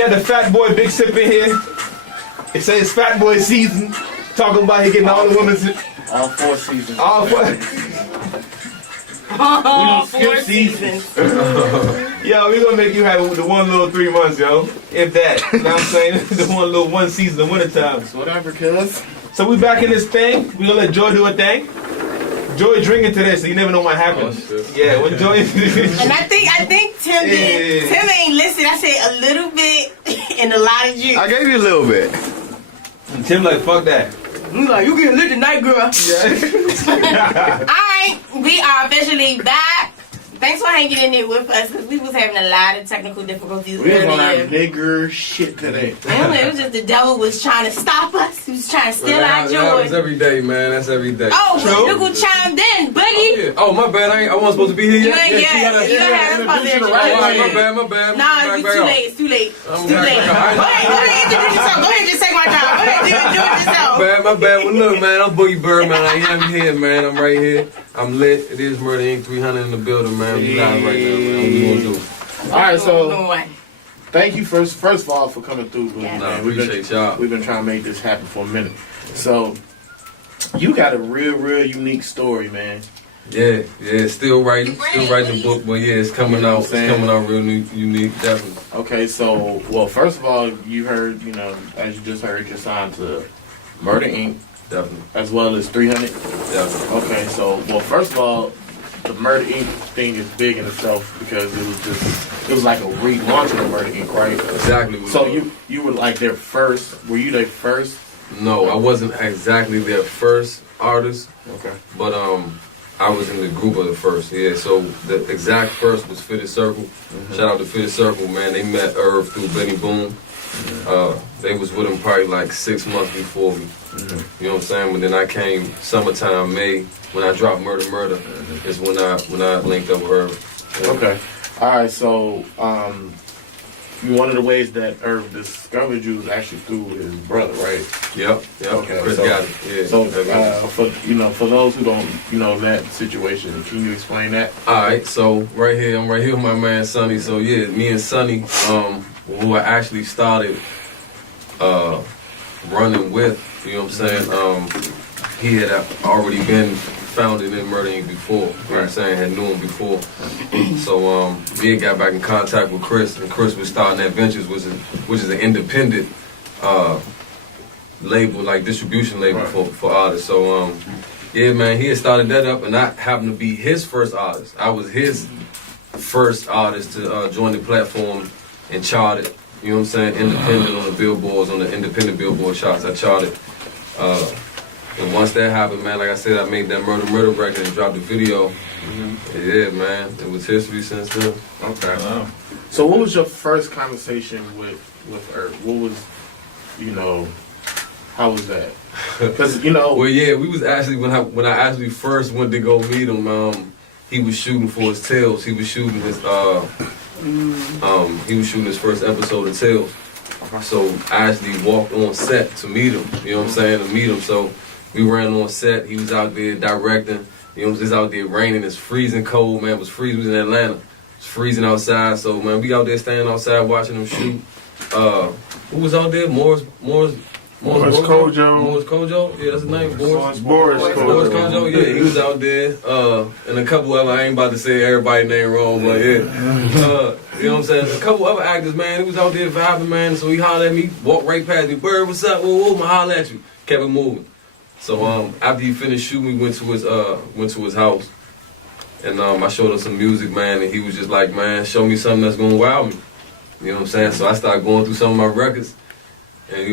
got the Fat Boy Big Sip in here. It says Fat Boy season. Talking about he getting all the women's. All 4 seasons. All 4. All 4 seasons. Yo, we gonna make you have the one little 3 months, yo. If that. You know what I'm saying? The one season, the winter time. Whatever, cuz. So we back in this thing. We gonna let Joy do a thing. Joy drinking today, so you never know what happens. Oh, yeah, when Joy. And I think Tim did. Tim ain't listen. I said a little bit and a lot of juice. I gave you a little bit. And Tim like, fuck that. I'm like, you getting lit tonight, girl. Yeah. Alright, we are officially back. Thanks for hanging in there with us because we was having a lot of technical difficulties We was on our earlier. nigger shit today. It was just the devil was trying to stop us. He was trying to steal our That joy. was every day, man. That's every day. Oh, look who chimed in, Boogie. Oh, my bad. I wasn't supposed to be here You yet. ain't yet. You don't have to My bad. Nah, it's too late. It's too late. It's too late. Go back. ahead, introduce yourself. Go ahead, just take my job. Go ahead, do it yourself. My bad. Well, look, man, I'm Boogie Byrd, man. I'm here, man. I'm right here. I'm lit. It is Murder Inc. 300 in the building, man. We live right now, man. What we gonna do? Alright, so thank you first of all for coming through. Yeah. Nah, appreciate y'all. We've been trying to make this happen for a minute. So you got a real unique story, man. Yeah. Still writing the book, but yeah, it's coming out. It's coming out real unique, definitely. Okay, so well, first of all, you heard, as you just heard, you're signed to Murder Inc. Definitely. As well as 300. Definitely. Okay, so well, first of all, the Murder Inc. thing is big in itself because it was like a relaunch of the Murder Inc. Right? Exactly. So you were like their first. Were you their first? No, I wasn't exactly their first artist. Okay. But I was in the group of the first. Yeah. So the exact first was Fitted Circle. Mm-hmm. Shout out to Fitted Circle, man. They met Irv through Benny Boom. They was with him probably like 6 months before me. Mm-hmm. You know what I'm saying? But then I came summertime, May, when I dropped Murder, mm-hmm. is when I linked up with Irv. Yeah. Okay. All right. So one of the ways that Irv discovered you was actually through his brother, right? Yep. Okay. Chris got it. Yeah. So for those who don't that situation, can you explain that? All right. So I'm right here with my man Sonny. So yeah, me and Sonny, who I actually started running with. You know what I'm saying? He had already been founded in Murder Inc. before. You know what I'm saying? Had known him before. So me and got back in contact with Chris, and Chris was starting Adventures, which is an independent label, like distribution label for artists. So yeah, man, he had started that up, and I happened to be his first artist. I was his first artist to join the platform and chart it. You know what I'm saying? Independent on the billboards, on the independent billboard charts. I charted. And once that happened, man, like I said, I made that Murder record and dropped the video. Mm-hmm. Yeah, man, it was history since then. Okay. Wow. So what was your first conversation with Irv? What was, how was that? Because, Well, yeah, we was actually, when I actually first went to go meet him, he was shooting for his Tales. He was shooting his first episode of Tales. So I actually walked on set to meet him. You know what I'm saying? To meet him. So we ran on set. He was out there directing. You know, it's out there raining. It's freezing cold, man. It was freezing. We was in Atlanta. It's freezing outside. So man, we out there standing outside watching him shoot. Who was out there? Morris Kojo. Morris Kojo? Yeah, that's his name. Morris Kojo. Yeah, he was out there. And a couple of, I ain't about to say everybody's name wrong, but yeah. You know what I'm saying? A couple other actors, man, he was out there vibing, man. So he hollered at me, walked right past me. Byrd, what's up? Whoa, I holler at you. Kept it moving. So after he finished shooting, we went to his house. And I showed him some music, man, and he was just like, man, show me something that's gonna wow me. You know what I'm saying? So I started going through some of my records. And,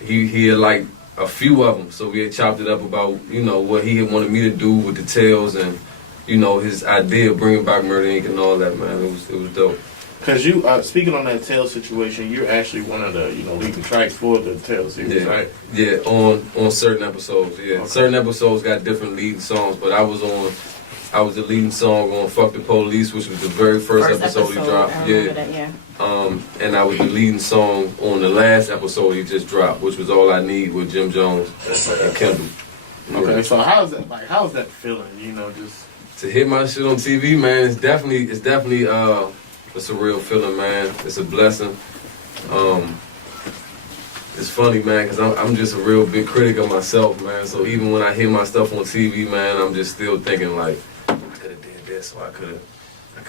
he had like a few of them. So we had chopped it up about, what he had wanted me to do with the Tales and, his idea of bringing back Murder Inc. and all that, man. It was dope. Because you, speaking on that Tales situation, you're actually one of the, leading tracks for the Tales series, right? Yeah, on certain episodes, yeah. Okay. Certain episodes got different leading songs, but I was the leading song on Fuck the Police, which was the very first episode he dropped. Yeah. And I was the leading song on the last episode he just dropped, which was All I Need with Jim Jones and Kendall. Okay, so how's that feeling? Just to hit my shit on TV, man. It's definitely it's a real feeling, man. It's a blessing. It's funny, man, because I'm just a real big critic of myself, man. So even when I hear my stuff on TV, man, I'm just still thinking like, I could have did this, or I could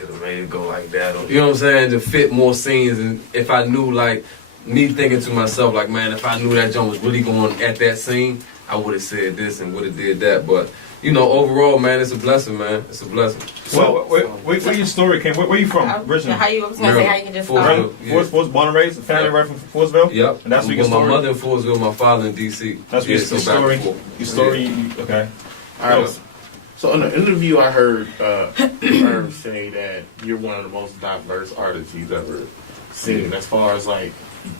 have made it go like that, or, you know what I'm saying, to fit more scenes. And if I knew, like, me thinking to myself, like, man, if I knew that John was really going at that scene, I would have said this and would have did that. But, you know, overall, man, it's a blessing, man. It's a blessing. So, where your story came? Where you from? Originally? How you? I was gonna say how you can just start. Forest, born and raised, family right from Forestville. Yep. And that's where your my story. mother in Forestville, my father in D.C. That's where your story. Your story. Okay. All right. So in the interview, I heard Irv say that you're one of the most diverse artists he's ever seen. As far as like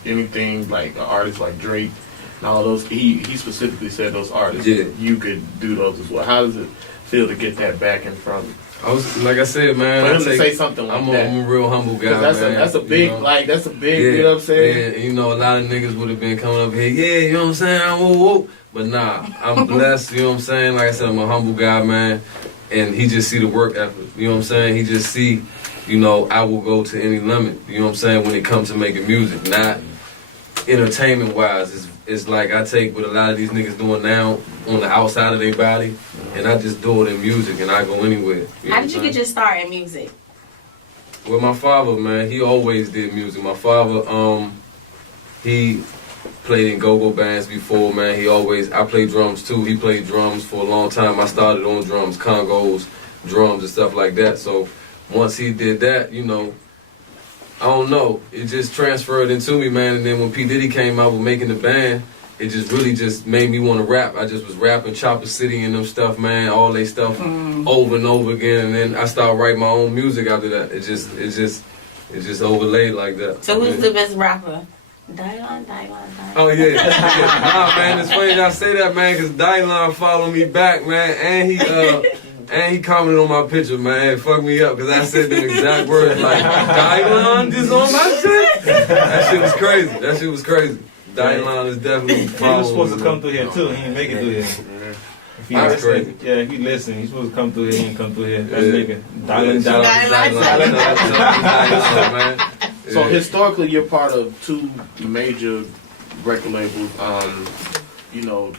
anything, like an artist like Drake and all those, he specifically said those artists. Yeah. You could do those as well. How does it feel to get that backing from? I was, like I said, man. For him to say something like that. I'm a real humble guy, that's man. That's a big, you know? that's a big, you know what I'm saying? Yeah, and you know, a lot of niggas would have been coming up here, yeah, you know what I'm saying? Whoa. But nah, I'm blessed, you know what I'm saying? Like I said, I'm a humble guy, man. And he just see the work effort, you know what I'm saying? He just see, you know, I will go to any limit, you know what I'm saying, when it comes to making music. Not entertainment-wise. It's like I take what a lot of these niggas doing now on the outside of their body, and I just do it in music, and I go anywhere. How did you get your start in music? Well, my father, man, he always did music. My father, he played in go-go bands before, man. I played drums too. He played drums for a long time. I started on drums, congos, drums and stuff like that. So once he did that, you know, I don't know, it just transferred into me, man. And then when P. Diddy came out with making the band, it just really just made me want to rap. I just was rapping Chopper City and them stuff, man, all they stuff over and over again. And then I started writing my own music after that. It just overlaid like that. So who's the best rapper? Dylon. Oh yeah. Nah, man, it's funny that I say that, man, because Dylon followed me back, man, and he commented on my picture, man. It fucked me up because I said the exact words like, Dylon just on my shit? That shit was crazy. Dylon is definitely He following was supposed to me, come man. through here too. He didn't make it through here. If he That's listened, crazy. yeah, if he listened, he's supposed to come through here. He didn't come through here. That Yeah. nigga. Dylon, man. So Yeah. historically, you're part of two major record labels. You know,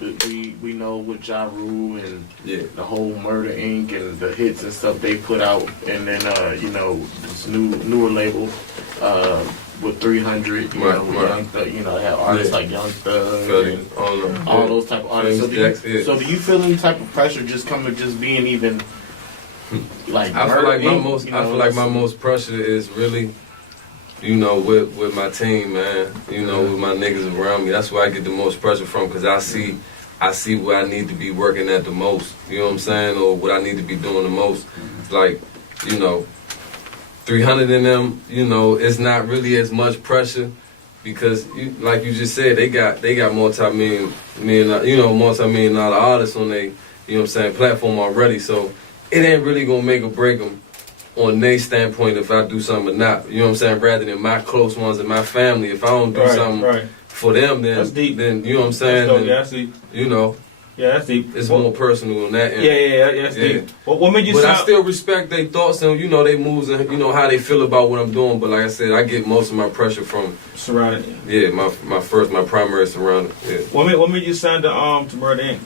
we know with Ja Rule and Yeah. the whole Murder Inc. and the hits and stuff they put out, and then you know, this newer label with 300. You know, Right. you know, they have artists like Young Thug and all those type of artists. So do you feel any type of pressure just being even like? I feel like Murder Inc., my most pressure is really, you know, with my team, man. You know, with my niggas around me. That's where I get the most pressure from, because I see where I need to be working at the most. You know what I'm saying? Or what I need to be doing the most. Like, you know, 300 in them, you know, it's not really as much pressure because, like you just said, they got multi-million dollar artists on their, you know what I'm saying, platform already. So it ain't really gonna make or break them on their standpoint if I do something or not. You know what I'm saying? Rather than my close ones and my family, if I don't do something for them, then That's deep. then you know what I'm saying? That's dope. Then, Yeah, that's deep. you know, Yeah, that's deep. it's more personal on that end. Yeah, that's deep. What made you But sound? I still respect their thoughts and, you know, they moves and, you know, how they feel about what I'm doing. But like I said, I get most of my pressure from, surrounded. my primary surrounding. Yeah. What made you sign to Byrd Inc.?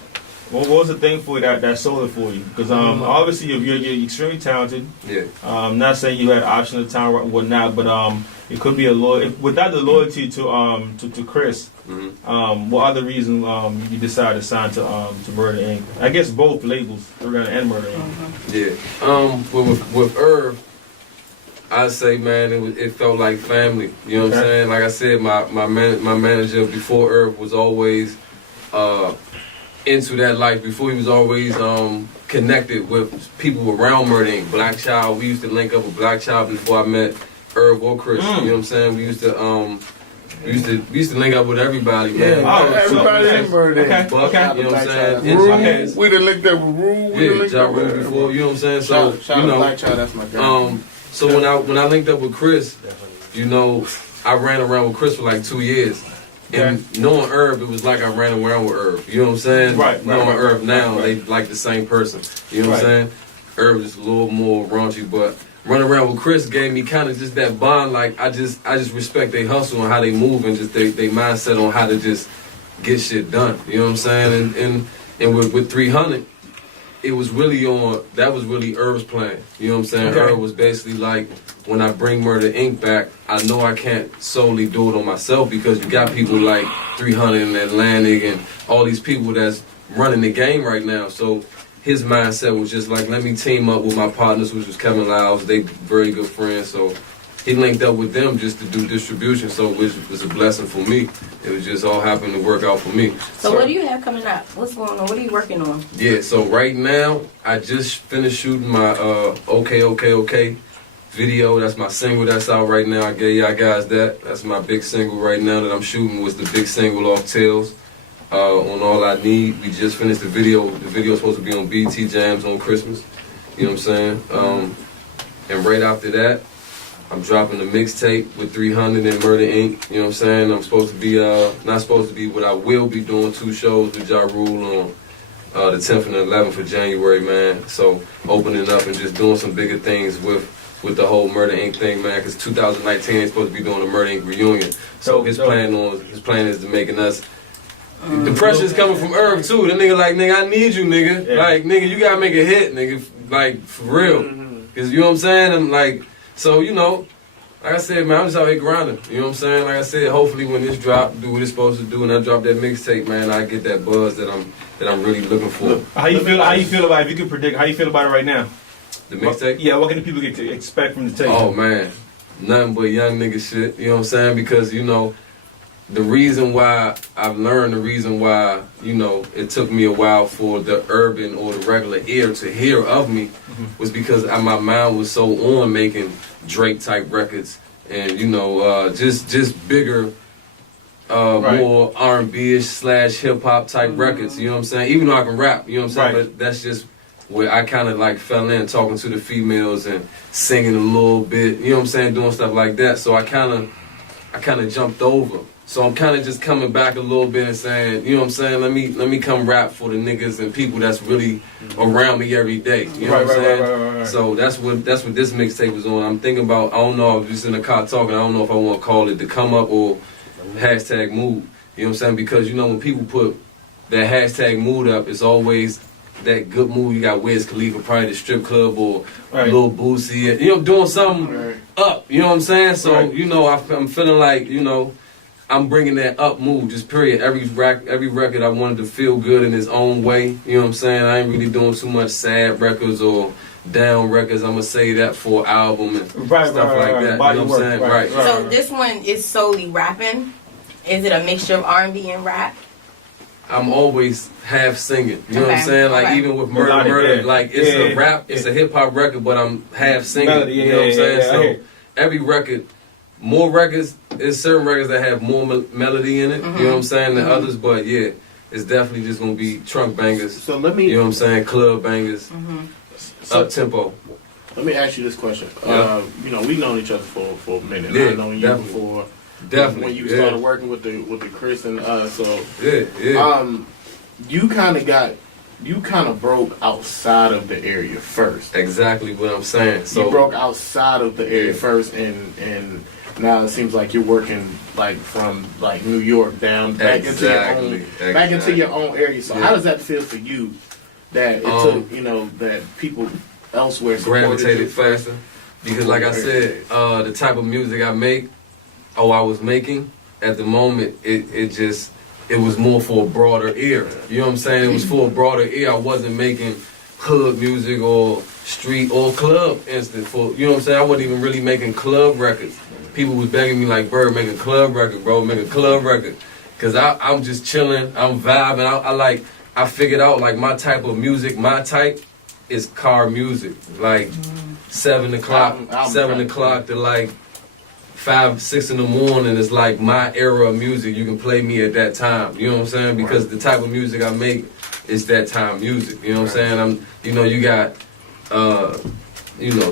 What was the thing for you that sold it for you? Because obviously you're extremely talented. Yeah. Not saying you had optional talent and whatnot, but it could be without the loyalty to Chris. Mm-hmm. What other reason you decided to sign to Byrd Inc.? I guess both labels, 300 and Murder Inc. Yeah. With Irv, I say, man, it felt like family. You know what I'm saying? Like I said, my manager before Irv was always into that life. Before he was always connected with people around Murder Inc. Black Child. We used to link up with Black Child before I met Irv or Chris. You know what I'm saying? We used to link up with everybody, man. everybody in Murder Inc. Okay. You know what I'm saying? We done linked up with Rule. Ja Rule before, you know what I'm saying? So, shout out Black Child, that's my guy. So when I linked up with Chris, you know, I ran around with Chris for like 2 years. And knowing Irv, it was like I ran around with Irv. You know what I'm saying? Knowing Irv now, they like the same person. You know what I'm saying? Irv is a little more raunchy, but running around with Chris gave me kind of just that bond. Like I just respect their hustle and how they move and just they mindset on how to just get shit done. You know what I'm saying? And with 300, it was really that was really Herb's plan. You know what I'm saying? Okay. Herb was basically like, when I bring Murder Inc. back, I know I can't solely do it on myself because you got people like 300 and Atlantic and all these people that's running the game right now. So his mindset was just like, let me team up with my partners, which was Kevin Lyles. They very good friends. So he linked up with them just to do distribution, so which was a blessing for me. It was just all happened to work out for me. So what do you have coming up? What's going on? What are you working on? Yeah, so right now, I just finished shooting my OK video. That's my single that's out right now. I gave y'all guys that. That's my big single right now that I'm shooting, was the big single off Tails. On All I Need. We just finished the video. The video's supposed to be on BT Jams on Christmas. You know what I'm saying? And right after that, I'm dropping the mixtape with 300 and Murder Inc. You know what I'm saying? I'm supposed to be, not supposed to be, but I will be doing 2 shows with Ja Rule on the 10th and the 11th of January, man. So opening up and just doing some bigger things with the whole Murder Inc. thing, man. Because 2019 is supposed to be doing a Murder Inc. reunion. So his plan is to making us. The pressure's coming from Herb too. The nigga like, nigga, I need you, nigga. Yeah. Like, nigga, you gotta make a hit, nigga. Like, for real. Cause you know what I'm saying? I'm like, so you know, like I said, man, I'm just out here grinding. You know what I'm saying? Like I said, hopefully when this drop, do what it's supposed to do, and I drop that mixtape, man, I get that buzz that I'm really looking for. How you feel about it? If you could predict, how you feel about it right now? The mixtape? Yeah, what can the people get to expect from the tape? Oh man, nothing but young nigga shit. You know what I'm saying? Because you know, the reason why you know it took me a while for the urban or the regular ear to hear of me was because my mind was so on making Drake type records and you know just bigger Right. more R&B-ish / hip hop type records. You know what I'm saying? Even though I can rap, you know what I'm saying? Right. But that's just where I kind of like fell in, talking to the females and singing a little bit. You know what I'm saying? Doing stuff like that. So I kind of jumped over. So I'm kind of just coming back a little bit and saying, you know what I'm saying? Let me come rap for the niggas and people that's really around me every day. You know what I'm saying? Right. So that's what this mixtape was on. I'm thinking about, I don't know, I was just in the car talking, I don't know if I want to call it the come up or hashtag mood. You know what I'm saying? Because you know when people put that hashtag mood up, it's always that good mood. You got Wiz Khalifa, probably the strip club or Lil Boosie, you know, doing something up. You know what I'm saying? So you know, I'm feeling like, you know, I'm bringing that up mood, just period. Every record I wanted to feel good in its own way. You know what I'm saying? I ain't really doing too much sad records or down records. I'm gonna say that for an album and stuff like that. You know what I'm saying? Right. So this one is solely rapping. Is it a mixture of R&B and rap? I'm always half singing. You know what I'm Okay. saying? Like Okay. even with Murder, Yeah. like it's Yeah. a rap, it's a hip hop record, but I'm half singing. Melody, You know what I'm saying? yeah, yeah. So every record, more records, there's certain records that have more melody in it. You know what I'm saying? Than others, but yeah, it's definitely just gonna be trunk bangers. So let me, You know what I'm saying? Club bangers, so up tempo. let me ask you this question. Yeah. You know, we've known each other for a minute. Yeah, I've known you definitely. before. Definitely. When you yeah. started working with the Chris and so Yeah. you kind of broke outside of the area first. Exactly what I'm saying. So You broke outside of the area first, and now it seems like you're working like from like New York down back into your own area. So how does that feel for you? That it took, you know, that people elsewhere supported you? gravitated faster because, like I said, the type of music I make, I was making at the moment, it was more for a broader ear. You know what I'm saying? It was for a broader ear. I wasn't making hood music or street or club instant for, you know what I'm saying? I wasn't even really making club records. People was begging me like, Byrd, make a club record, bro, make a club record. Cause I'm just chilling, I'm vibing. I figured out like my type of music, my type is car music. Like 7 o'clock to like 5, 6 in the morning is like my era of music. You can play me at that time. You know what I'm saying? Because the type of music I make is that time music. You know what I'm saying? You got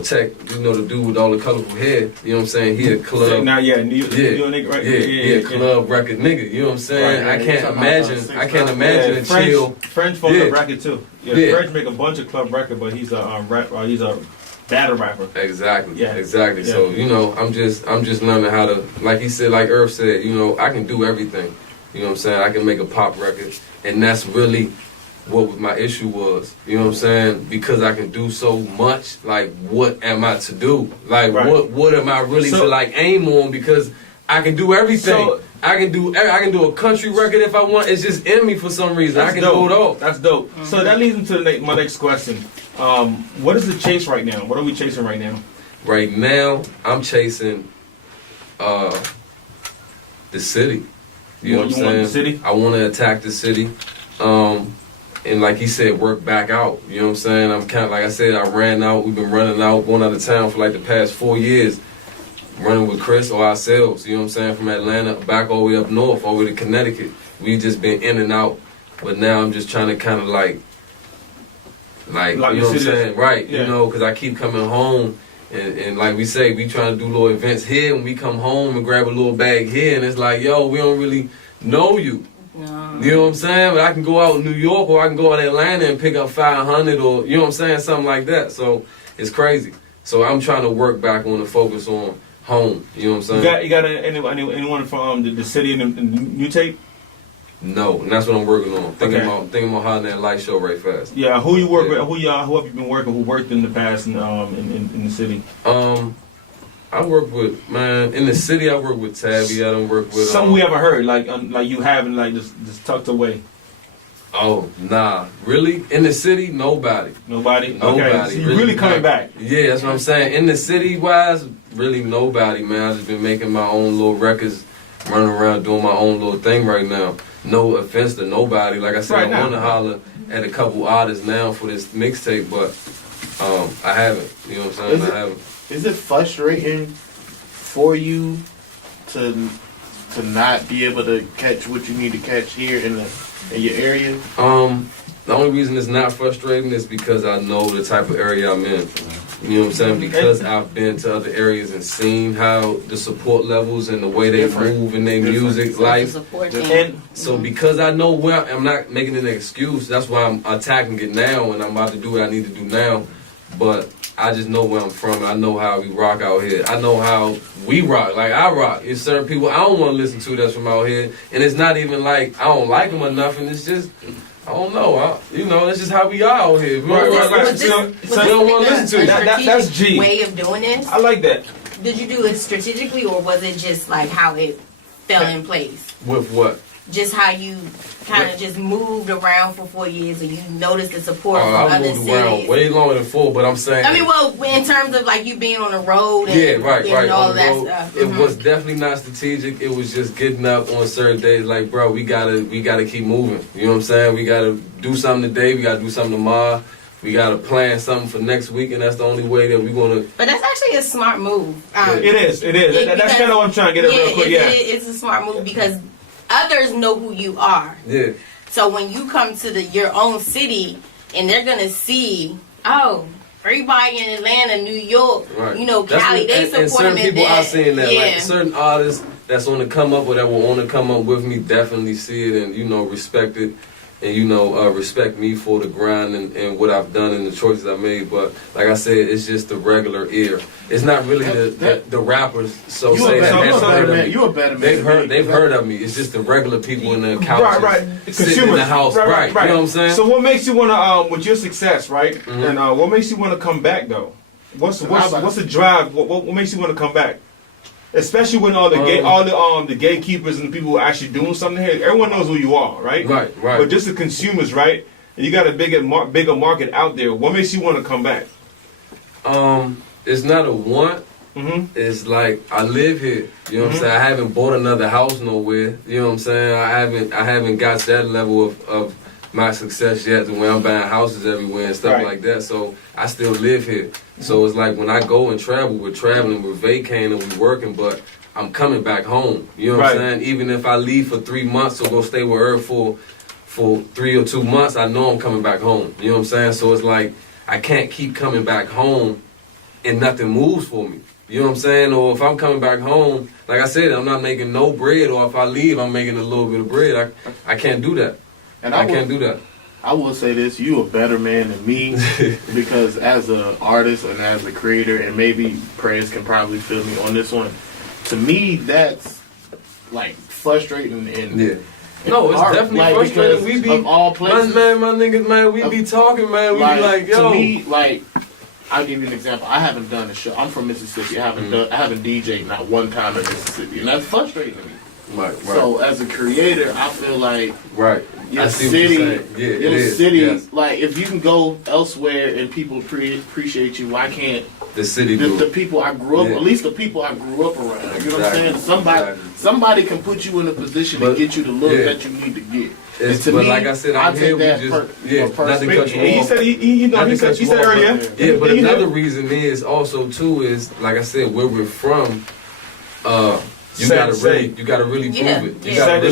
Tech, the dude with all the colorful hair. You know what I'm saying? He a club. Now, New nigga, right? Yeah, club record nigga. You know what I'm saying? Right, I can't imagine a chill. French for the record too. Yeah, French make a bunch of club record, but he's a battle rapper. Exactly. Yeah. Exactly. Yeah. So, you know, I'm just learning how to, like he said, like Irv said, you know, I can do everything. You know what I'm saying? I can make a pop record. And that's really what my issue was. You know what I'm saying? Because I can do so much, like, what am I to do? Like, Right. what am I really to, like, aim on? Because I can do everything. So- I can do a country record if I want. It's just in me for some reason. I can do it all. That's dope. So that leads into my next question. What is the chase right now? What are we chasing right now? Right now, I'm chasing the city. You know what I'm saying? want the city? I want to attack the city. And like he said, work back out. You know what I'm saying? I'm kind of, like I said, I ran out. We've been running out, going out of town for like the past 4 years. Running with Chris or ourselves, you know what I'm saying? From Atlanta back all the way up north, all the way to Connecticut. We just been in and out. But now I'm just trying to kind of like you know what I'm saying? Right, Yeah. you know, because I keep coming home. And like we say, we trying to do little events here, and we come home and grab a little bag here, and it's like, yo, we don't really know you. No. You know what I'm saying? But I can go out in New York or I can go out in Atlanta and pick up 500 or, you know what I'm saying? Something like that. So it's crazy. So I'm trying to work back on the focus on home. You know what I'm saying? You got anyone from the city in the new tape? No, and that's what I'm working on. Thinking Okay. about how that light show right fast. Yeah, who you work Yeah. with? Who have you been working? Who worked in the past in the city? I work with, man, in the city I work with Tabby. I don't work with Some we haven't heard, like you haven't, like just tucked away. Oh, nah. Really? In the city, nobody. Nobody. Nobody. Okay, so you really coming back? Yeah, that's what I'm saying. In the city wise, really nobody, man. I just been making my own little records, running around doing my own little thing right now. No offense to nobody. Like I said, Right I now. want to holler at a couple artists now for this mixtape, but I haven't. You know what I'm saying? I haven't. Is it frustrating for you to not be able to catch what you need to catch here in your area? The only reason it's not frustrating is because I know the type of area I'm in. You know what I'm saying? Because I've been to other areas and seen how the support levels and the way they Different. move in their music life. Support And So because I know where I'm not making an excuse, that's why I'm attacking it now and I'm about to do what I need to do now. But I just know where I'm from. I know how we rock out here. I know how we rock. Like I rock. There's certain people I don't want to listen to that's from out here. And it's not even like I don't like them or nothing. It's just, I don't know. It's just how we are out here. We don't Right. wanna Was listen this, to- So you don't wanna listen to a it. That's strategic G. way of doing this? I like that. Did you do it strategically, or was it just like how it fell in place? With what? Just how you kind of just moved around for 4 years, and you noticed the support from I other moved around cities. way longer than 4, but I'm saying. I mean, well, in terms of like you being on the road and, Yeah, right. and all On of the that road, stuff. it Mhm. was definitely not strategic. It was just getting up on certain days, like, bro, we gotta keep moving. You know what I'm saying? We gotta do something today. We gotta do something tomorrow. We gotta plan something for next week, and that's the only way that we're gonna. But that's actually a smart move. It is. Yeah, That's because- kind of what I'm trying to get at real quick. Yeah. It's a smart move because others know who you are. Yeah. So when you come to your own city and they're gonna see, oh, everybody in Atlanta, New York, Right. you know, That's Cali, what- they and support certain him in people that. are seeing that. Yeah. Like certain artists that's on the come up or that will on the come up with me definitely see it and respect it and respect me for the grind and what I've done and the choices I made. But like I said, it's just the regular ear. It's not really the rappers. So You say a that better, have heard of me. you a better man. They've heard of me. It's just the regular people in the couches, Right. sitting in the house, right? You know what I'm saying? So what makes you want to, with your success, right? Mhm. And what makes you want to come back though? What's the drive? What makes you want to come back? Especially when all the gatekeepers and the people who are actually doing something here. Everyone knows who you are, right? Right. But just the consumers, right? And you got a bigger market out there. What makes you want to come back? It's not a want. Mm-hmm. It's like I live here. You know what I'm saying? I haven't bought another house nowhere. You know what I'm saying? I haven't got that level of my success yet to where I'm buying houses everywhere and stuff Right. like that. So I still live here. So it's like when I go and travel, we're traveling, we're vacating, we're working, but I'm coming back home. You know what I'm Right. saying? Even if I leave for 3 months or go stay with her for 3 or 2 months, I know I'm coming back home. You know what I'm saying? So it's like I can't keep coming back home and nothing moves for me. You know what I'm saying? Or if I'm coming back home, like I said, I'm not making no bread, or if I leave, I'm making a little bit of bread. I can't do that. And I can't do that. I will say this: you a better man than me because as an artist and as a creator, and maybe Prez can probably feel me on this one. To me, that's like frustrating and Yeah. No, it's definitely frustrating. We be of all places, my niggas, man. We be talking, man. We be like, yo. To me, like, I'll give you an example. I haven't done a show. I'm from Mississippi. I haven't DJed not one time in Mississippi, and that's frustrating to me. Right. So as a creator, I feel like your I see city, what you're saying. Yeah, your it is. city, Yes. like if you can go elsewhere and people appreciate you, why can't The city the people I grew up, Yeah. at least the people I grew up around? You know what I'm saying? Exactly. Somebody can put you in a position to get you the look that you need to get. And to But me, like I said, I'm here. We just not to cut you He off. said he said earlier. Yeah, but another reason is also too is like I said, where we're from. You gotta really prove it. You gotta really prove it. You know what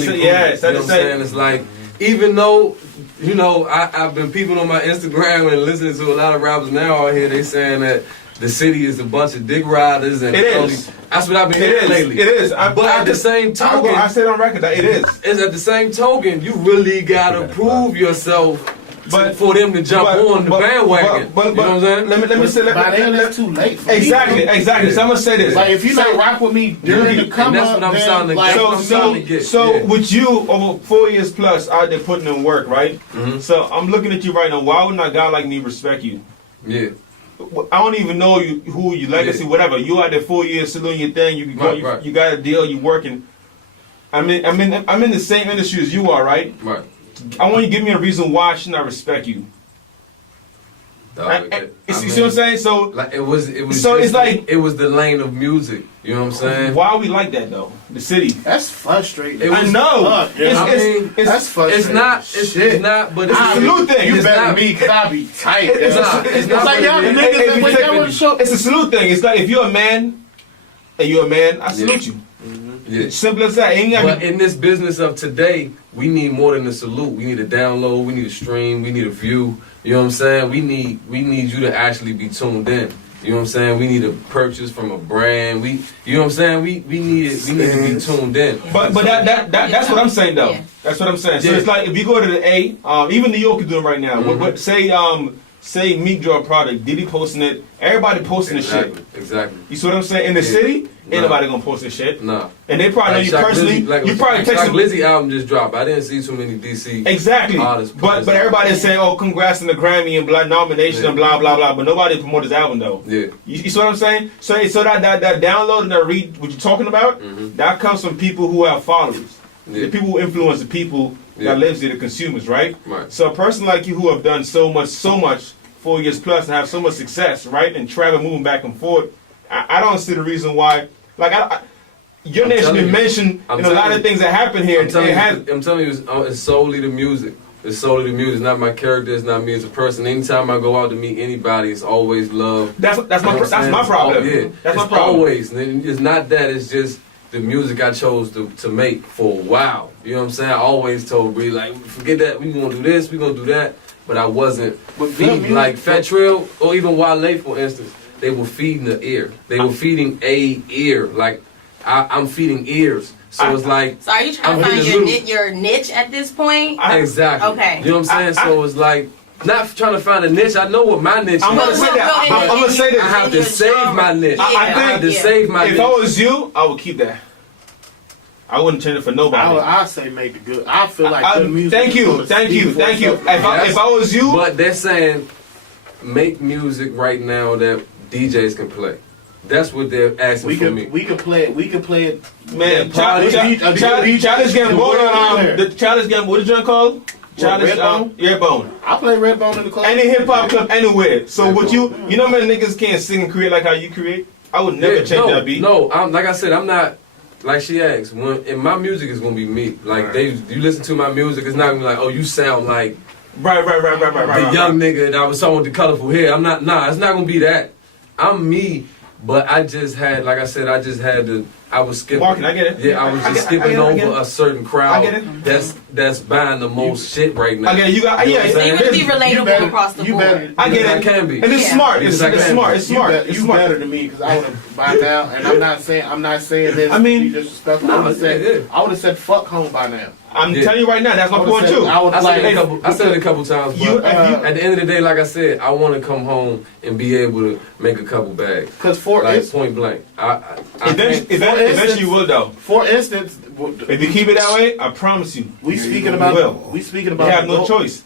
I'm saying? It's like, even though, you know, I've been peeping on my Instagram and listening to a lot of rappers now out here, they saying that the city is a bunch of dick riders and it is. That's what I've been hearing lately. It is. But at the same token, I said on record that it is. It's at the same token, you really gotta prove yourself. But for them to jump on the bandwagon, but, you know what I'm saying? Let me say. By then it's too late. For exactly. me. So I'm gonna say this. Like if you not rock with me during the come up, that's what I'm then, get. So with you over 4 years plus out there putting in work, right? Mm-hmm. So I'm looking at you right now. Why would not a guy like me respect you? Yeah. I don't even know you, who your legacy, whatever. You out there 4 years, still doing your thing. You can go. Right. You got a deal. You working. I'm in the same industry as you are, right? Right. I want you to give me a reason why I should not respect you. You see what I'm saying? So like it was. So it's like it was the lane of music. You know what I'm saying? Why are we like that though? The city. That's frustrating. I know. That's frustrating. It's not. It's not. But it's a salute thing. You better me, cause I be tight. It's not like y'all the niggas that y'all want to show. It's a salute thing. It's like if you're a man, I salute you. Yeah. Simple as that. But in this business of today, we need more than a salute. We need a download. We need a stream. We need a view. You know what I'm saying? We need you to actually be tuned in. You know what I'm saying? We need a purchase from a brand. You know what I'm saying? We need to be tuned in. But that's what I'm saying though. Yeah. That's what I'm saying. So it's like if you go to the A, even New York is doing it right now. Mm-hmm. Say Meek draw a product, Diddy posting it, everybody posting the shit. Exactly. You see what I'm saying? In the city, ain't nobody gonna post this shit. Nah. And they probably know you personally. You probably text them. Glizzy album just dropped. I didn't see too many DC exactly. artists. But everybody's saying, oh, congrats on the Grammy and blah nomination and blah blah blah. But nobody promote his album though. Yeah. You see what I'm saying? So that download and that read what you're talking about, that comes from people who have followers. Yeah. The people who influence the people that lives there, the consumers, right? Right. So a person like you who have done so much 4 years plus and have so much success, right? And travel moving back and forth. I don't see the reason why. Like your name's been mentioned in a lot of things that happen here. I'm telling you, it's solely the music. It's solely the music. It's not my character. It's not me as a person. Anytime I go out to meet anybody, it's always love. That's my problem. Yeah, that's my problem. Always. And it's not that. It's just the music I chose to make for a while. You know what I'm saying? I always told Bree, like, forget that. We gonna do this. We gonna do that. But I wasn't feeding, like Fat Trel or even Wale, for instance. They were feeding the ear. They were feeding a ear. Like I'm feeding ears. So it's like. So are you trying to find your niche at this point? Exactly. Okay. You know what I'm saying? So it's like not trying to find a niche. I know what my niche is. I'm gonna say that. I'm gonna say this. I have to save my niche. I have to save my niche. If I was you, I would keep that. I wouldn't change it for nobody. I say make it good. I feel like good music. Thank you. If I was you, but they're saying make music right now that DJs can play. That's what they're asking for me. We could play it. Man, Childish Gambino on the Childish Gambino. What is it called? Childish Redbone. I play Redbone in the club. Any hip hop club anywhere. So what you know, how many niggas can't sing and create like how you create? I would never change that beat. No, like I said, I'm not. Like she asked, and my music is gonna be me. Like you listen to my music, it's not gonna be like, oh, you sound like right. The young nigga that was someone with the colorful hair. I'm not. Nah, it's not gonna be that. I'm me, but I just had, like I said, I was skipping. Martin, I get it. Yeah, I was just skipping over a certain crowd. I get it. That's buying the most shit right now. I get it. You got so you want to be relatable across the board. I get it. I can be. And it's smart. It's smart. You better than me because I would have by now. And I'm not saying this. I mean, to be disrespectful. I would have said fuck home by now. I'm telling you right now, that's my point too. I said it a couple times, but at the end of the day, like I said, I want to come home and be able to make a couple bags. Because point blank, eventually you will though. For instance, if you keep it that way, I promise you. We speaking about. You have no choice.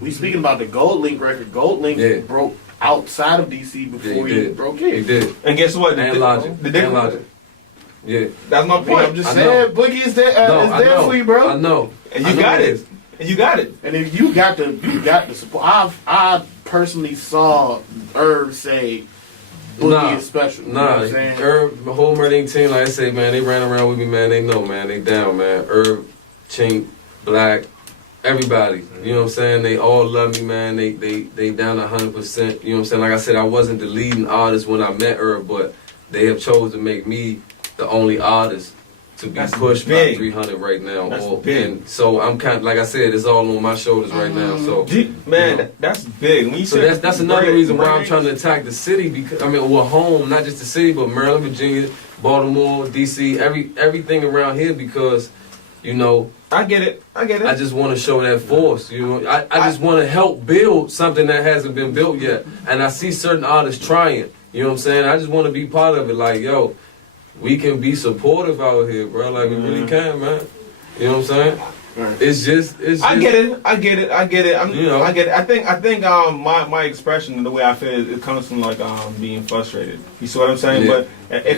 We speaking about the Gold Link record. Gold Link broke outside of DC before he broke here. He did. And guess what? And Logic. And Logic. Yeah. That's my point. I'm just saying, Boogie is there for you, bro. I know. And you got it. And you got it. And if you got the support. I personally saw Irv say Boogie is special. You know what I'm saying? Irv, the whole Murding team, like I say, man, they ran around with me, man. They know, man. They down, man. Irv, Chink, Black, everybody. You know what I'm saying? They all love me, man. They down 100%. You know what I'm saying? Like I said, I wasn't the leading artist when I met Irv, but they have chosen to make me the only artist to be pushed by 300 right now. And so I'm kind of, like I said, it's all on my shoulders right now. So man, that's big. When you so that's another reason why I'm trying to attack the city, because home, not just the city, but Maryland, Virginia, Baltimore, DC, everything around here, because I get it. I just want to show that force. I just want to help build something that hasn't been built yet. And I see certain artists trying. You know what I'm saying? I just want to be part of it. Like, yo, we can be supportive out here, bro. Like, we really can, man. You know what I'm saying? Right. It's just. I get it. I get it. I get it. I think my expression and the way I feel, it comes from like being frustrated. You see what I'm saying? Yeah.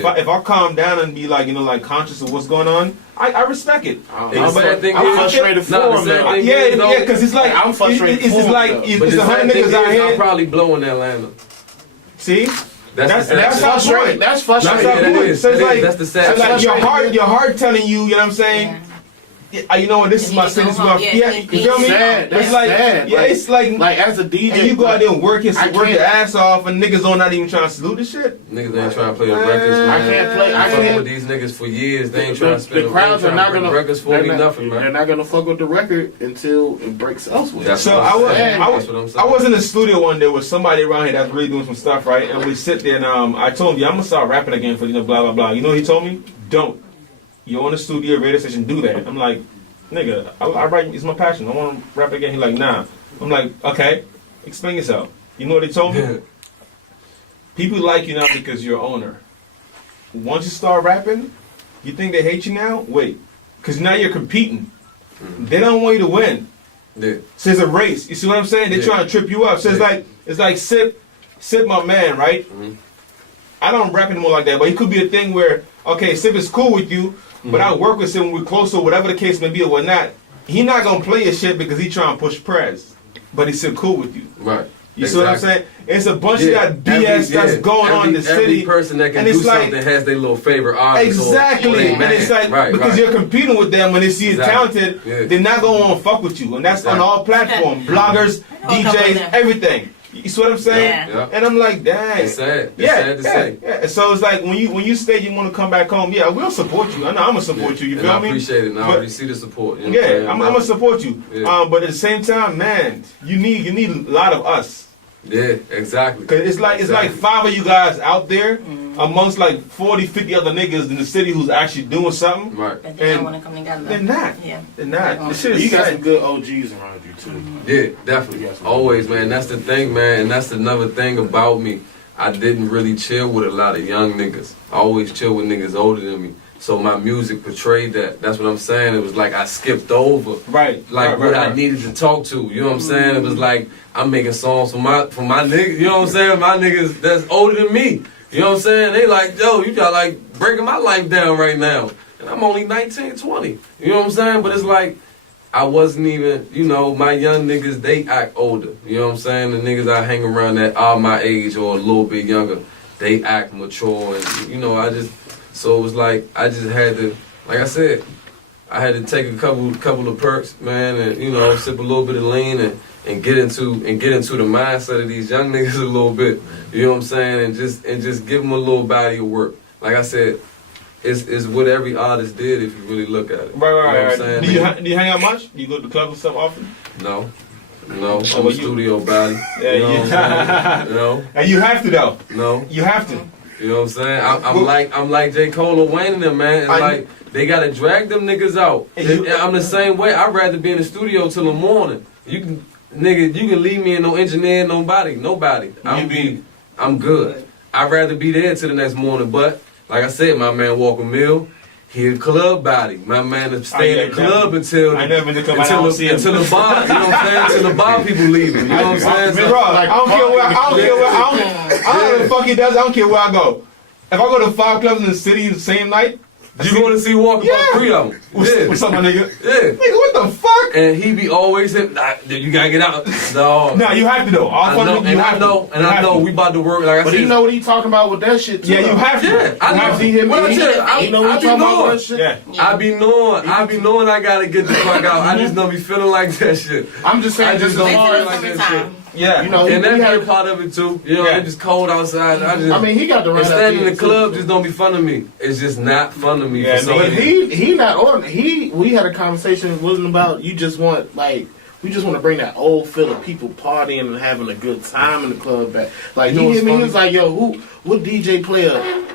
But if I calm down and be like like conscious of what's going on, I respect it. I'm frustrated for him. Yeah, because it's like I'm frustrated. It's just like it's 100 niggas out here. I'm probably blowing Atlanta. See. That's frustrating. That's frustrating. So it's like that's the sad. It's like your heart telling you. You know what I'm saying? Yeah. You know what? This is my city. You feel me? It's like it's like as a DJ, and you go out there and work your ass off, and niggas don't not even trying to salute the shit. Niggas ain't trying to play on records. Man. I can't play. I fuck with these niggas for years. They ain't trying to spend. The crowds are not gonna records for me. Nothing, man. They're not gonna fuck with the record until it breaks elsewhere. So I was in the studio one day with somebody around here that's really doing some stuff, right? And we sit there, and I told him, I'm gonna start rapping again for blah blah blah. You know what he told me? Don't. You're on the studio radio station. Do that. I'm like, nigga, I write. It's my passion. I want to rap again. He's like, nah. I'm like, okay. Explain yourself. You know what they told me? People like you now because you're an owner. Once you start rapping, you think they hate you now? Wait, because now you're competing. They don't want you to win. Yeah. So it's a race. You see what I'm saying? They're trying to trip you up. So it's like Sip, my man, right? Mm-hmm. I don't rap anymore like that, but it could be a thing where, okay, Sip is cool with you, but I work with him, we're close, or whatever the case may be or whatnot. He not gonna play your shit because he trying to push press, but he's still cool with you. Right. You see what I'm saying? It's a bunch of that BS that's going on in the city. Every person that can do something has their little favorite artist. Exactly. And it's like, because you're competing with them, when they see you talented, they're not going to want to fuck with you. And that's on all platforms. Bloggers, DJs, everything. You see what I'm saying? Yeah. And I'm like, dang. It's sad. It's sad to say. Yeah. So it's like when you say you want to come back home, we'll support you. I know I'm gonna support you. You feel me? I appreciate it. And I already see the support. You know I'm gonna support you. Yeah. But at the same time, man, you need a lot of us. Yeah, exactly. Cause it's like 5 of you guys out there amongst like 40, 50 other niggas in the city who's actually doing something. Right. But they don't want to come together. They're not. Yeah. They're not. You got some good OGs around you too. Yeah, definitely. Always, man. That's the thing, man. And that's another thing about me. I didn't really chill with a lot of young niggas. I always chill with niggas older than me. So my music portrayed that. That's what I'm saying. It was like I skipped over. Right. I needed to talk to. You know what I'm saying? It was like I'm making songs for my niggas. You know what I'm saying? My niggas that's older than me. You know what I'm saying? They like, yo, you got like breaking my life down right now. And I'm only 19, 20. You know what I'm saying? But it's like I wasn't even, my young niggas, they act older. You know what I'm saying? The niggas I hang around that are my age or a little bit younger, they act mature. And, so it was like I just had to, like I said, I had to take a couple of perks, man, and sip a little bit of lean and get into the mindset of these young niggas a little bit. You know what I'm saying? And just give them a little body of work. Like I said, it's what every artist did if you really look at it. Right. You know what I'm saying? Do you hang out much? Do you go to the club and stuff often? No. I'm a studio body. Yeah, you know what I'm saying? And you have to though. No. You have to. You know what I'm saying? I'm like J. Cole or Wayne and them, man. It's like they gotta drag them niggas out. And I'm the same way. I'd rather be in the studio till the morning. You can leave me in no engineer, nobody. I'm good. I'd rather be there till the next morning. But like I said, my man Walker Mill, he a club body. My man is staying in the club until the bar, you know what I'm saying? Until the bar people leaving. You know what I'm saying? I don't care where I don't know what the fuck he does. I don't care where I go. If I go to 5 clubs in the city the same night, you going to see Walker about 3 of them. What's up, my nigga? Yeah. Nigga, what the fuck? And he be always hit, you gotta get out. No. Nah, you have to though. I know we about to work, like I said. But you know what he talking about with that shit too. Yeah, you have to. Yeah, I know. You know what he talking about with that shit? Yeah. I be knowing I gotta get the fuck out. I just don't be feeling like that shit. I'm just saying, just Wait till hard the like that summertime. Yeah, you know, and that's a part of it too. You know, it's just cold outside. I mean, he got the right. Standing in the club just don't be fun to me. It's just not fun to me. Yeah, for But he not on. We had a conversation. It wasn't about you just want like. We just want to bring that old feel of people partying and having a good time in the club back. Like, you know, he was like, yo, what DJ play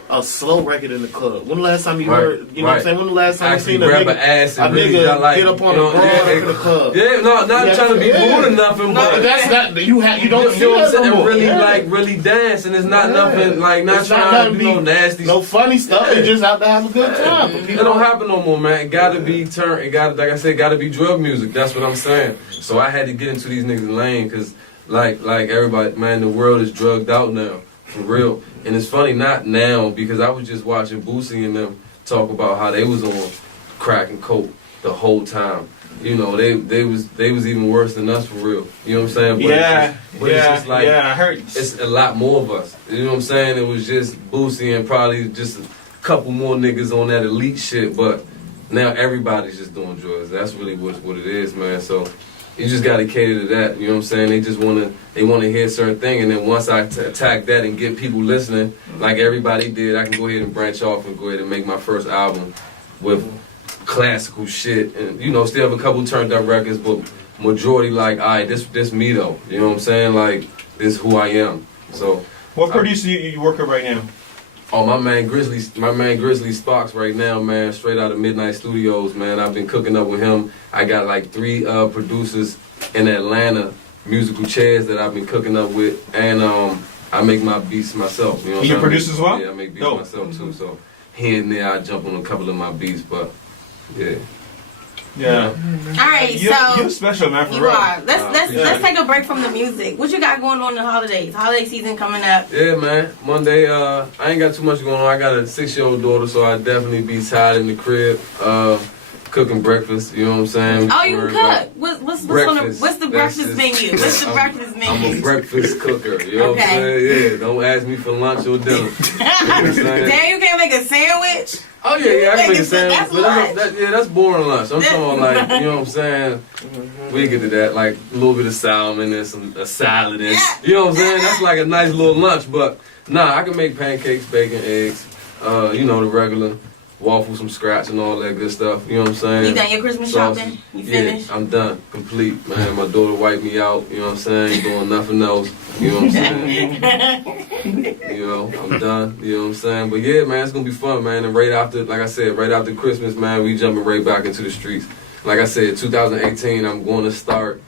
a slow record in the club? When the last time you heard, you know what I'm saying? When the last time you seen a nigga get up on a broad in the club? Yeah, no, not trying to be rude or nothing, but you don't see that no more. Really dance, and it's not nothing, like, not trying to be no nasty, no funny stuff. It's just out to have a good time. It don't happen no more, man. It gotta be turned. It got, like I said, gotta be drug music. That's what I'm saying. So I had to get into these niggas' lane, cause like everybody, man, the world is drugged out now, for real. And it's funny, not now, because I was just watching Boosie and them talk about how they was on crack and coke the whole time. You know, they was even worse than us, for real. You know what I'm saying? But it's just like, I heard. It's a lot more of us. You know what I'm saying? It was just Boosie and probably just a couple more niggas on that elite shit, but now everybody's just doing drugs. That's really what it is, man. So you just gotta cater to that. You know what I'm saying? They just wanna hear a certain thing, and then once I attack that and get people listening, like everybody did, I can go ahead and branch off and go ahead and make my first album with classical shit, and you know, still have a couple turned up records, but majority like, alright, this me though. You know what I'm saying? Like, this who I am. So what producer you working right now? Oh, my man Grizzly Sparks right now, man, straight out of Midnight Studios, man. I've been cooking up with him. I got like 3 producers in Atlanta, musical chairs that I've been cooking up with, and I make my beats myself. You know what you produce as well? Yeah, I make beats myself too. So here and there, I jump on a couple of my beats, but yeah. Yeah. All right, you're special, man. For you real. are. Let's take a break from the music. What you got going on in the holidays? Holiday season coming up. Yeah, man. Monday, I ain't got too much going on. I got a 6-year-old daughter, so I definitely be tired in the crib, cooking breakfast. You know what I'm saying? Oh, you cook? What's the breakfast menu? What's the breakfast menu? I'm a breakfast cooker. You know what I'm saying? Yeah. Don't ask me for lunch or dinner. You know what I'm saying? Damn, you can't make a sandwich? Oh yeah, I can make a sandwich. That's but lunch. that's boring lunch. I'm talking about, like, you know what I'm saying? We get to that, like a little bit of salmon and a salad, and you know what I'm saying? That's like a nice little lunch. But nah, I can make pancakes, bacon, eggs, you know, the regular waffles from scratch and all that good stuff. You know what I'm saying? You done your Christmas shopping? You finished? Yeah, I'm done, complete, man. My daughter wiped me out. You know what I'm saying? Doing nothing else. You know what I'm saying? You know, I'm done. You know what I'm saying? But yeah, man, it's gonna be fun, man. And right after, like I said, right after Christmas, man, we jumping right back into the streets. Like I said, 2018, I'm going to start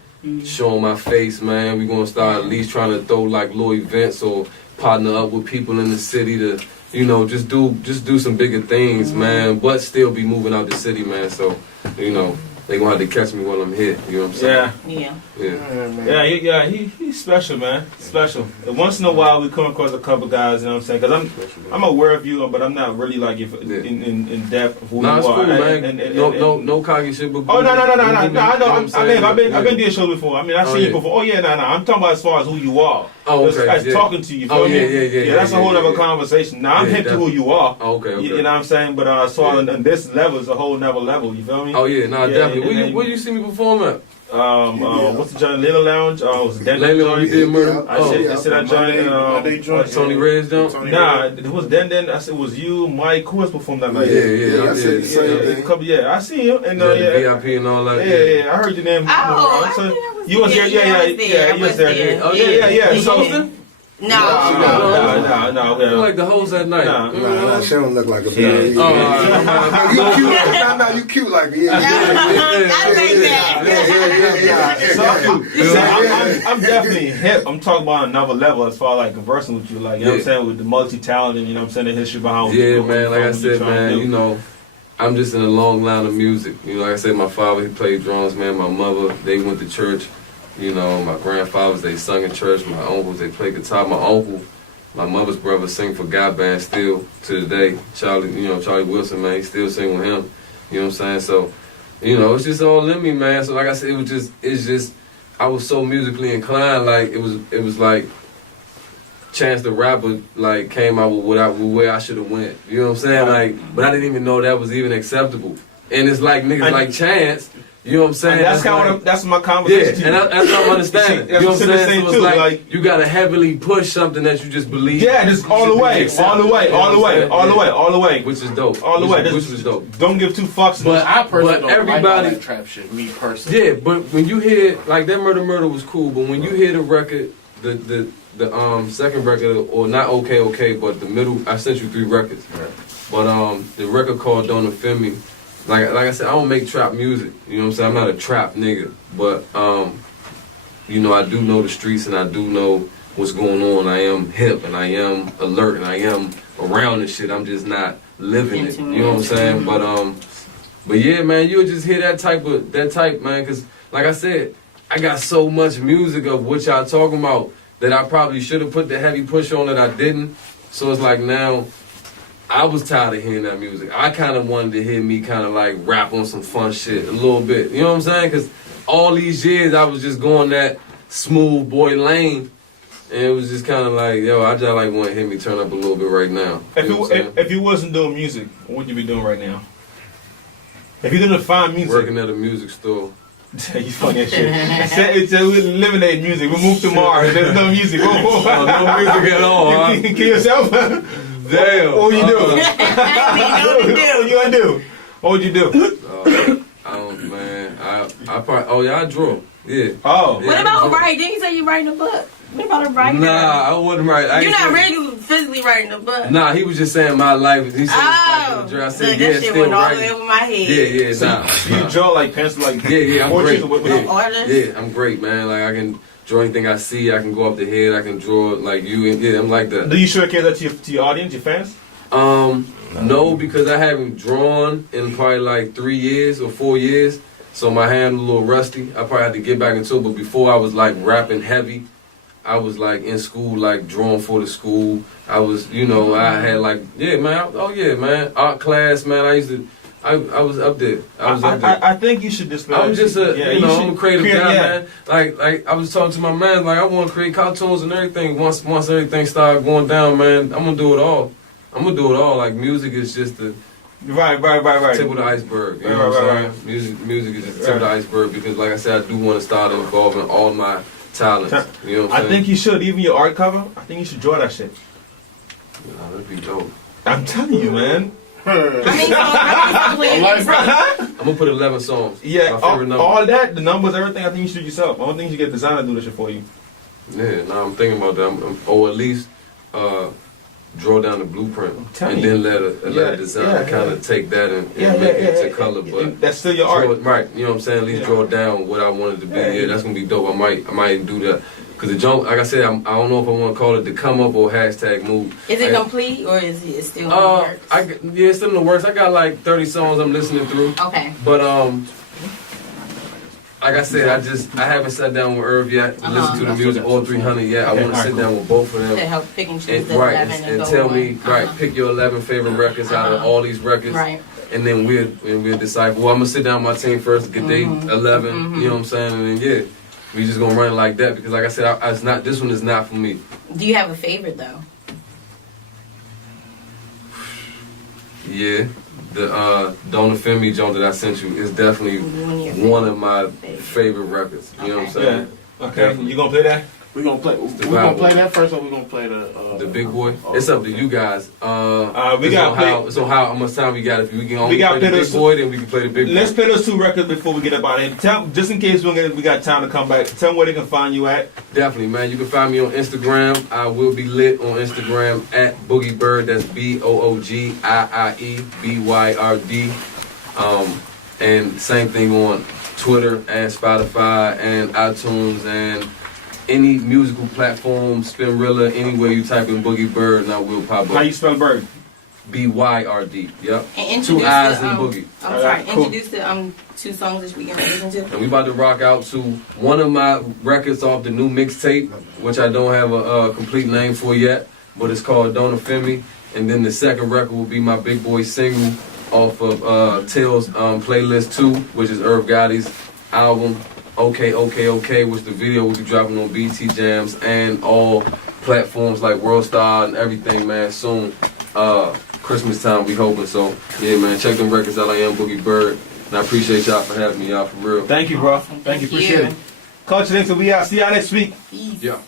showing my face, man. We're gonna start at least trying to throw like little events or partner up with people in the city to, you know, just do some bigger things, man. But still be moving out the city, man. So, you know, they gonna have to catch me while I'm here. You know what I'm saying? Yeah. He's special, man. Special. And once in a while, we come across a couple guys. You know what I'm saying? Because I'm aware of you, but I'm not really like in depth of who you are. It's cool, man. No cocky shit. But no. I know. I've been doing shows before. I mean, I've seen you before. Oh yeah, no. I'm talking about as far as who you are. Oh, okay. As talking to you. Yeah. That's a whole other conversation. Now I'm hip to who you are. Okay. You know what I'm saying? But as far as this level is a whole nother level. You feel me? Oh yeah, definitely. Where you see me perform at? What's the joint? Little Lounge? Was it Den Lately we did murder. I said I joined. Tony Red's joint? Nah, it was Den. I said it was you, Mike. Who else performed that night? Yeah. I said a couple. Yeah, I see him. And VIP and all that. Yeah. I heard your name. Oh, You was there. Yeah. You was there. Oh, yeah. So No. You like the hoes at night. Nah, she don't look like a Yeah. No, you cute. No, you cute like me. I like that. I'm definitely hip. I'm talking about another level as far as like conversing with you, like you know what I'm saying, with the multi-talented, you know what I'm saying, the history behind. Yeah, man. Like I said, man, you know, I'm just in a long line of music. You know, like I said, my father, he played drums, man. My mother, they went to church. You know, my grandfathers, they sung in church. My uncles, they played guitar. My uncle, my mother's brother, sing for God band still to the day. Charlie Wilson, man, he still sing with him. You know what I'm saying? So, you know, it's just all in me, man. So like I said, it's just, I was so musically inclined. Like it was like Chance the Rapper like came out with where I should have went. You know what I'm saying? Like, but I didn't even know that was even acceptable. And it's like niggas like Chance. You know what I'm saying? That's kind of that's my conversation. Yeah, and that's what I'm understanding. You know what I'm saying? So it's like you gotta heavily push something that you just believe. Yeah, just all the way, which is dope. All the way, which was dope. Don't give two fucks. But I personally don't everybody like all that trap shit. Me personally. Yeah, but when you hear like that Murder was cool, but when you hear the record, the second record, or not okay, but the middle, I sent you 3 records. Right. But the record called Don't Offend Me. Like I said, I don't make trap music. You know what I'm saying? I'm not a trap nigga. But, you know, I do know the streets and I do know what's going on. I am hip and I am alert and I am around this shit. I'm just not living it. You know what I'm saying? But yeah, man, you'll just hear that type, man. Because, like I said, I got so much music of what y'all talking about that I probably should have put the heavy push on that I didn't. So it's like now, I was tired of hearing that music. I kind of wanted to hear me kind of like rap on some fun shit a little bit. You know what I'm saying? Because all these years I was just going that smooth boy lane. And it was just kind of like, yo, I just like want to hear me turn up a little bit right now. If you wasn't doing music, what would you be doing right now? If you didn't find music. Working at a music store. You funny as shit. We eliminate music. We move to Mars. There's no music. No music at all, huh? You kill yourself? Damn. What would you do? What would you do? I don't, man. I probably, I draw. Yeah. Oh. Yeah, what about writing? Didn't you say you writing a book? What about a writer? Nah, I wouldn't write. You're not really physically writing a book. Nah, he was just saying my life. He said, I said, that shit went all the way over my head. Yeah, so nah. You draw like pencil, like yeah, I'm great. Yeah, I'm great, man. Like I can draw anything I see. I can go up the head. I can draw like you. And yeah, I'm like that. Do you showcase that to your audience, your fans? No, because I haven't drawn in probably like 3 years or 4 years. So my hand a little rusty. I probably had to get back into it. But before I was like rapping heavy. I was like in school, like drawing for the school. I was, you know, I had like, yeah, man. Oh yeah, man. Art class, man. I was up there. I think you should display. I'm just I'm a creative guy, man. Like I was talking to my man, like I want to create cartoons and everything. Once everything started going down, man, I'm gonna do it all. Like music is just the right tip of the iceberg. You know what I'm saying? Music is just the tip of the iceberg because, like I said, I do want to start involving all my talents. You know what I'm saying? I think you should. Even your art cover, I think you should draw that shit. Nah, that'd be dope. I'm telling you, man. I'm gonna put 11 songs. Yeah, all that, the numbers, everything. I think you should do yourself. I don't think you should get a designer to do this shit for you. Yeah, I'm thinking about that. Or at least draw down the blueprint and then let a designer kind of take that and make it into color. But that's still your art, right? You know what I'm saying? At least draw down what I wanted to be. Yeah, that's gonna be dope. I might do that. Cause the jump, like I said, I don't know if I want to call it the come up or hashtag move. Is it complete or is it still in the works? It's still in the works. I got like 30 songs I'm listening through. Okay. But like I said, I haven't sat down with Irv yet to listen to the music or 300 yet. I want to sit down with both of them. To help pick and choose the 11 and tell me, pick your 11 favorite records out of all these records. Right. And then we'll decide, well, I'm going to sit down with my team first, get their 11, you know what I'm saying? And then, we just going to run it like that because, like I said, this one is not for me. Do you have a favorite, though? Yeah. The Don't Offend Me joint that I sent you is definitely one of my favorite records. You know what I'm saying? Yeah. Okay. You gonna play that? We gonna play. We gonna play that first, or we gonna play the Big Boy. It's up to you guys. We got how much time we got? If we can only We got play the Big Big Boy, then we can play the Big Boy. Let's play those 2 records before we get up out of here. Just in case we got time to come back, tell them where they can find you at. Definitely, man. You can find me on Instagram. I will be lit on Instagram at Boogie Byrd. That's BOOGIIEBYRD. And same thing on Twitter and Spotify and iTunes and any musical platform, Spinrilla, anywhere you type in Boogie Byrd, and I will pop up. How you spell Byrd? BYRD. Yep. And 2 eyes in Boogie. I'm sorry. Cool. Introduce the 2 songs that we can listen to. And we about to rock out to one of my records off the new mixtape, which I don't have a complete name for yet, but it's called Don't Offend Me. And then the second record will be my Big Boy single off of Trel's Playlist 2, which is Irv Gotti's album, Okay, which the video will be dropping on BT Jams and all platforms like World Star and everything, man, soon. Christmas time, we hoping. So, yeah, man, check them records out. I am Boogie Byrd. And I appreciate y'all for having me, y'all, for real. Thank you, bro. Thank you. Appreciate it. Culture Links will be out. See y'all next week. Yeah.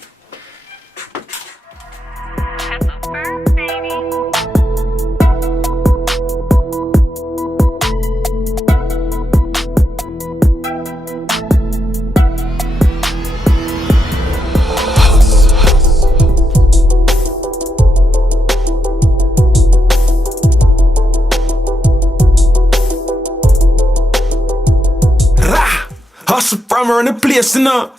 Hustle from her in the place, you know.